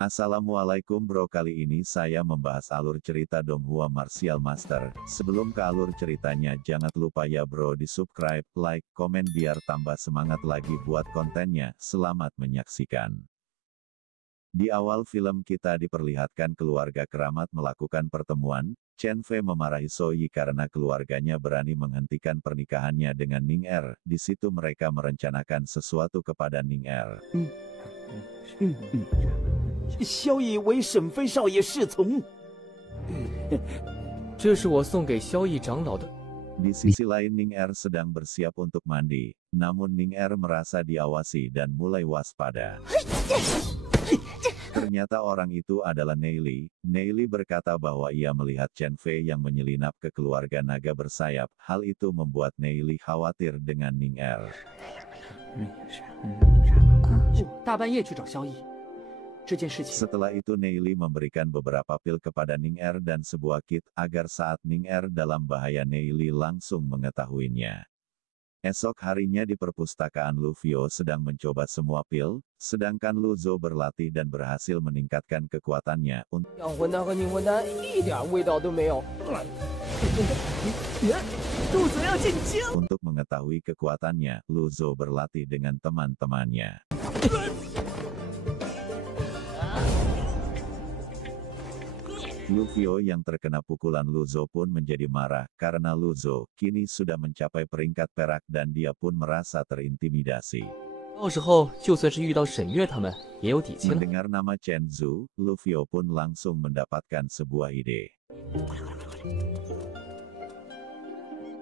Assalamualaikum bro, kali ini saya membahas alur cerita Donghua Martial Master. Sebelum ke alur ceritanya, jangan lupa ya bro di subscribe, like, komen biar tambah semangat lagi buat kontennya. Selamat menyaksikan. Di awal film kita diperlihatkan keluarga keramat melakukan pertemuan. Chen Fei memarahi Soyi karena keluarganya berani menghentikan pernikahannya dengan Ning Er. Di situ mereka merencanakan sesuatu kepada Ning Er. 萧逸为沈飞少爷侍从。这是我送给萧逸长老的。 Di sisi lain Ning Er sedang bersiap untuk mandi, namun Ning Er merasa diawasi dan mulai waspada. Ternyata orang itu adalah Neili. Neili berkata bahwa ia melihat Chen Fei yang menyelinap ke keluarga naga bersayap. Hal itu membuat Neili khawatir dengan Ning Er. 大半夜去找萧逸，这件事情 Setelah itu Neili memberikan beberapa pil kepada Ning Er dan sebuah kit agar saat Ning Er dalam bahaya Neili langsung mengetahuinya. Esok harinya di perpustakaan Lufio sedang mencoba semua pil, sedangkan Luzo berlatih dan berhasil meningkatkan kekuatannya 养魂丹和凝魂丹一点味道都没有。肚子要进京。 untuk mengetahui kekuatannya. Luzo berlatih dengan teman-temannya. Lufio yang terkena pukulan Luzo pun menjadi marah karena Luzo kini sudah mencapai peringkat perak dan dia pun merasa terintimidasi. 到时候就算是遇到沈月他们，也有底气了。 Mendengar nama Chen Zhu, Lufio pun langsung mendapatkan sebuah ide.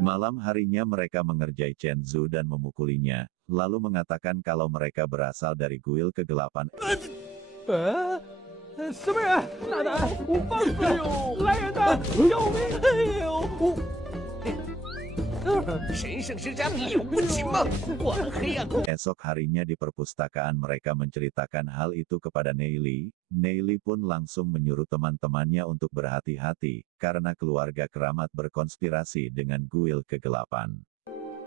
Malam harinya mereka mengerjai Chen Zhu dan memukulinya, lalu mengatakan kalau mereka berasal dari kuil kegelapan. 什么人？大胆！我放肆！来人呐！救命！哎呦！神圣之章有不行吗？我们黑暗宫。 Esok harinya di perpustakaan mereka menceritakan hal itu kepada Neili. Neili pun langsung menyuruh teman-temannya untuk berhati-hati, karena keluarga keramat berkonspirasi dengan kuil kegelapan.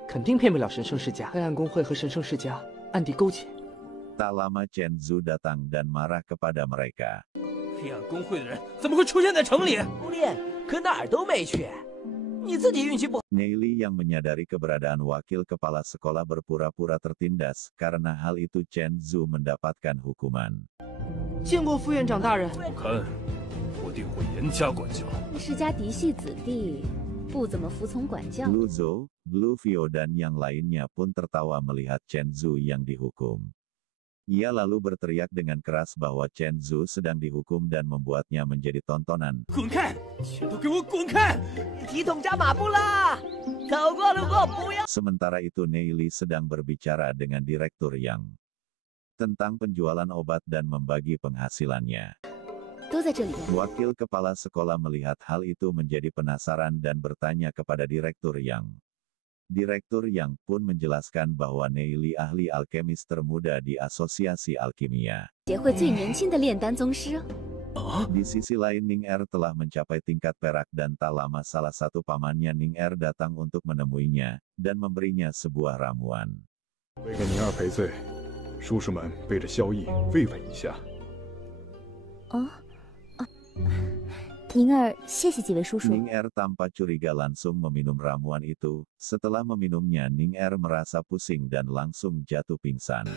肯定骗不了神圣世家，黑暗公会和神圣世家暗地勾结。 Tak lama Chen Zhu datang dan marah kepada mereka. 黑暗公会的人怎么会出现在城里？初恋可哪儿都没去，你自己运气不好。 Neili yang menyadari keberadaan wakil kepala sekolah berpura-pura tertindas, karena hal itu Chen Zhu mendapatkan hukuman. 见过副院长大人。我看我定会严加管教。世家嫡系子弟不怎么服从管教。 Luzo, Lufio dan yang lainnya pun tertawa melihat Chen Zhu yang dihukum. Ia lalu berteriak dengan keras bahwa Chen Zhu sedang dihukum dan membuatnya menjadi tontonan. 滚开！全都给我滚开！体统扎马步啦！走过路过不要。 Sementara itu Neili sedang berbicara dengan Direktur Yang tentang penjualan obat dan membagi penghasilannya. 都在这里边。 Wakil kepala sekolah melihat hal itu menjadi penasaran dan bertanya kepada Direktur Yang. Direktur Yang pun menjelaskan bahwa Neili ahli alkemis termuda di Asosiasi Alkimia. 协会最年轻的炼丹宗师。 Di sisi lain Ning Er telah mencapai tingkat perak dan tak lama salah satu pamannya Ning Er datang untuk menemuinya dan memberinya sebuah ramuan. 为给宁儿赔罪，叔叔们背着萧逸慰问一下。宁儿，谢谢几位叔叔。 Ning Er tanpa curiga langsung meminum ramuan itu. Setelah meminumnya Ning Er merasa pusing dan langsung jatuh pingsan.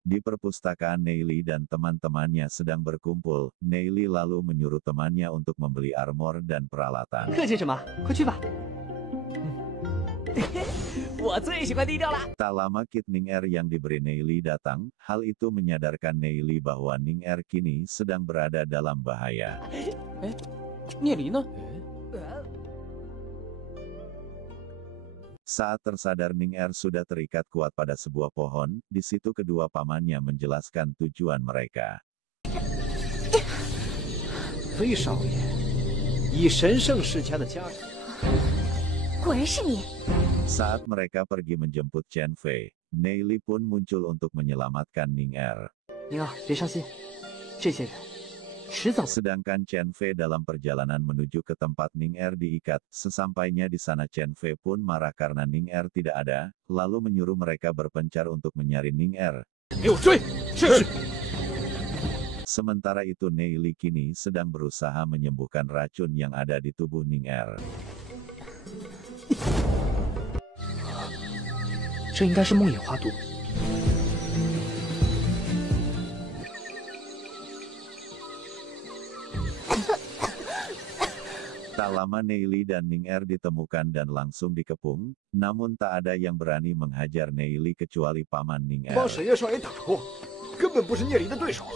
Di perpustakaan Neili dan teman-temannya sedang berkumpul. Neili lalu menyuruh temannya untuk membeli armor dan peralatan. 客气什么？快去吧。 我最喜欢低调了。 Tak lama kit Ning Er yang diberi Neili datang. Hal itu menyadarkan Neili bahwa Ning Er kini sedang berada dalam bahaya. 聂离呢？ Saat tersadar Ning Er sudah terikat kuat pada sebuah pohon, di situ kedua pamannya menjelaskan tujuan mereka. 飞少爷，以神圣世家的家人。 果然是你。 Saat mereka pergi menjemput Chen Fei, Neili pun muncul untuk menyelamatkan Ning Er. 宁儿，别伤心，这些人迟早。 Sedangkan Chen Fei dalam perjalanan menuju ke tempat Ning Er diikat, sesampainya di sana Chen Fei pun marah karena Ning Er tidak ada, lalu menyuruh mereka berpencar untuk mencari Ning Er. 给我追！是。 Sementara itu Nei Li kini sedang berusaha menyembuhkan racun yang ada di tubuh Ning Er. 这应该是梦野花毒。 Tak lama Nei Li dan Ning Er ditemukan dan langsung dikepung, namun tak ada yang berani menghajar Nei Li kecuali paman Ning Er. 帮沈月少爷打过，根本不是聂离的对手。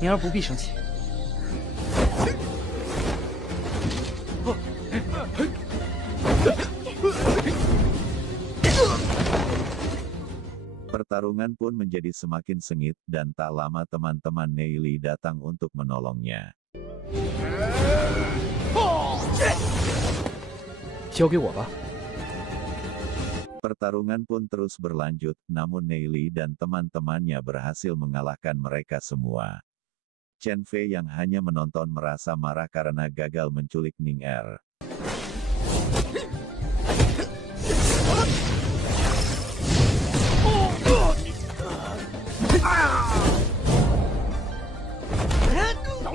宁儿不必生气。 Pertarungan pun menjadi semakin sengit dan tak lama teman-teman Nei Li datang untuk menolongnya. 交给我吧。 Pertarungan pun terus berlanjut, namun Nei Li dan teman-temannya berhasil mengalahkan mereka semua. Chen Fei yang hanya menonton merasa marah karena gagal menculik Ning Er.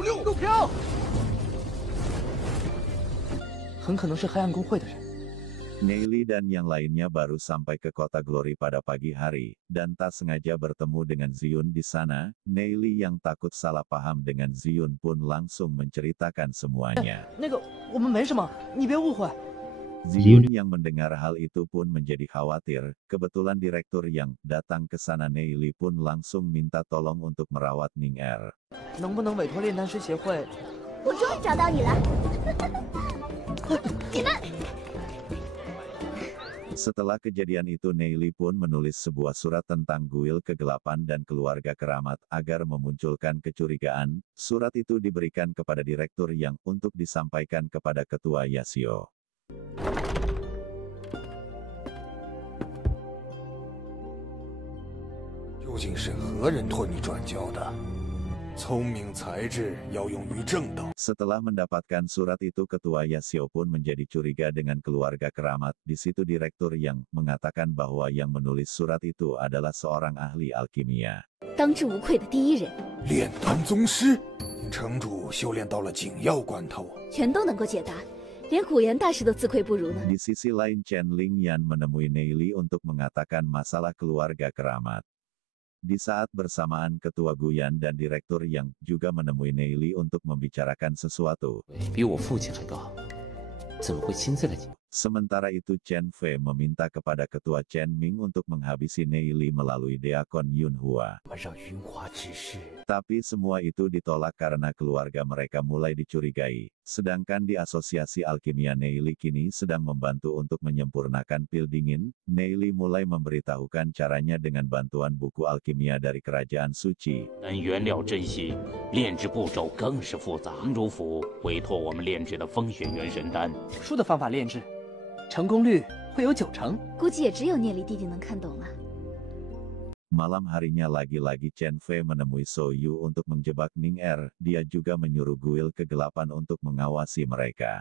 陆飘， 很可能是黑暗公会的人。 Nei Li dan yang lainnya baru sampai ke kota Glory pada pagi hari, dan tak sengaja bertemu dengan Ziyun di sana. Nei Li yang takut salah paham dengan Ziyun pun langsung menceritakan semuanya. 那个，我们没什么，你别误会。 Ziyun yang mendengar hal itu pun menjadi khawatir. Kebetulan direktur yang datang ke sana Nei Li pun langsung minta tolong untuk merawat Ning Er. 能不能委托炼丹师协会？ 我终于找到你了。你们。 Setelah kejadian itu Nei Li pun menulis sebuah surat tentang Guil Kegelapan dan keluarga keramat agar memunculkan kecurigaan. Surat itu diberikan kepada direktur yang untuk disampaikan kepada ketua Yasio. 究竟是何人托你转交的？聪明才智要用于正道。 Setelah mendapatkan surat itu ketua Yasio pun menjadi curiga dengan keluarga keramat. Di situ direktur yang mengatakan bahwa yang menulis surat itu adalah seorang ahli alkimia. 当之无愧的第一人， 炼丹宗师，城主修炼到了紧要关头， 全都能够解答，连古岩大师都自愧不如呢。 Di sisi lain Chen Lingyan menemui Nei Li untuk mengatakan masalah keluarga keramat. Di saat bersamaan ketua Guyan dan direktur yang juga menemui Nei Li untuk membicarakan sesuatu. 比我父亲还高，怎么会亲自来接？ Sementara itu Chen Fei meminta kepada ketua Chen Ming untuk menghabisi Nei Li melalui Deakon Yun Hua. 让云华指示。 Tapi semua itu ditolak karena keluarga mereka mulai dicurigai. Sedangkan di asosiasi alkimia Nei Li kini sedang membantu untuk menyempurnakan pil dingin. Nei Li mulai memberitahukan caranya dengan bantuan buku alkimia dari kerajaan suci. 但原料珍稀，炼制步骤更是复杂。城主府委托我们炼制的风雪元神丹，书的方法炼制，成功率会有90%。估计也只有聂离弟弟能看懂了。 Malam harinya lagi-lagi Chen Fei menemui So Yu untuk menjebak Ning Er. Dia juga menyuruh Guil Kegelapan untuk mengawasi mereka.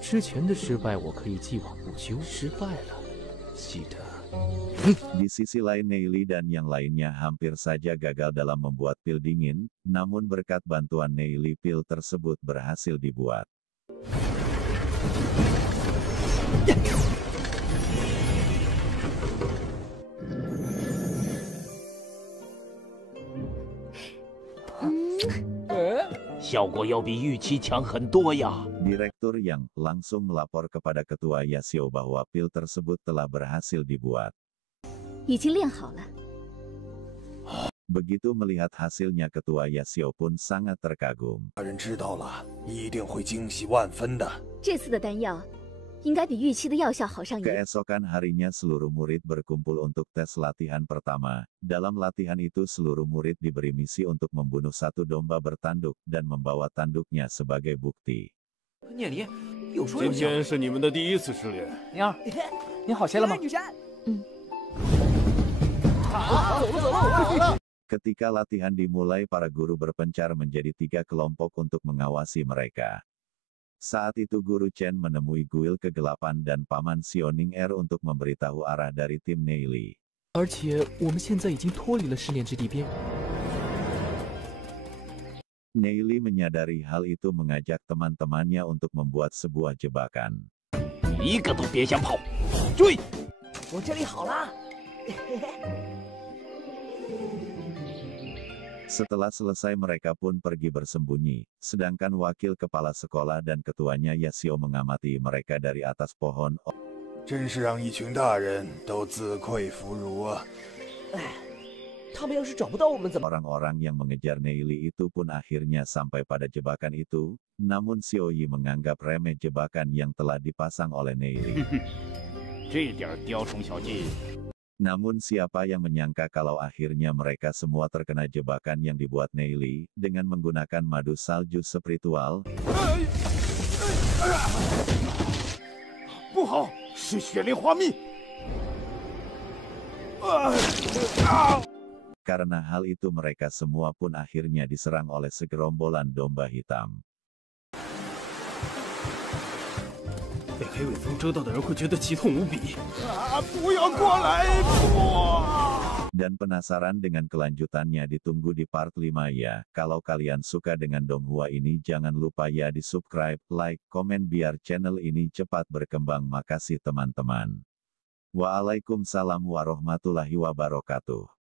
之前的失败我可以既往不咎，失败了，记得。 Di sisi lain Nei Li dan yang lainnya hampir saja gagal dalam membuat pil dingin, namun berkat bantuan Nei Li pil tersebut berhasil dibuat. Mm. 效果要比预期强很多呀。 Direktur yang langsung melapor kepada ketua Yasio bahwa pil tersebut telah berhasil dibuat. 已经练好了。 Begitu melihat hasilnya ketua Yasio pun sangat terkagum. 大人知道了，一定会惊喜万分的。这次的丹药应该比预期的药效好上一。 Keesokan harinya seluruh murid berkumpul untuk tes latihan pertama. Dalam latihan itu seluruh murid diberi misi untuk membunuh satu domba bertanduk dan membawa tanduknya sebagai bukti. 聂离，有说有今笑。天是你们的第一次试炼，宁儿，你好些了吗？女神，嗯。好，走了。Ketika latihan dimulai, para guru berpencar menjadi 3 kelompok untuk mengawasi mereka. Saat itu Guru Chen menemui kuil kegelapan dan Paman Xiaoning untuk memberitahu arah dari tim Neili. 而且我们现在已经脱离了试炼之地边。 Neili menyadari hal itu mengajak teman-temannya untuk membuat sebuah jebakan. 一个都别想跑！追！我这里好了。Setelah selesai mereka pun pergi bersembunyi, sedangkan wakil kepala sekolah dan ketuanya Yasio mengamati mereka dari atas pohon. 真是让一群大人都自愧弗如啊！ 他们要是找不到我们怎么？ Orang-orang yang mengejar Neili itu pun akhirnya sampai pada jebakan itu, namun Xiaoyi menganggap remeh jebakan yang telah dipasang oleh Neili. 这点雕虫小技。 Namun siapa yang menyangka kalau akhirnya mereka semua terkena jebakan yang dibuat Neili, dengan menggunakan madu salju spiritual. 不好，是血莲花蜜！ Karena hal itu mereka semua pun akhirnya diserang oleh segerombolan domba hitam. 被黑尾风蛰到的人会觉得奇痛无比。啊！不要过来！不！ Dan penasaran dengan kelanjutannya ditunggu di part 5 ya. Kalau kalian suka dengan Donghua ini jangan lupa ya di subscribe, like, komen biar channel ini cepat berkembang. Makasih teman-teman. Waalaikumsalam warahmatullahi wabarakatuh.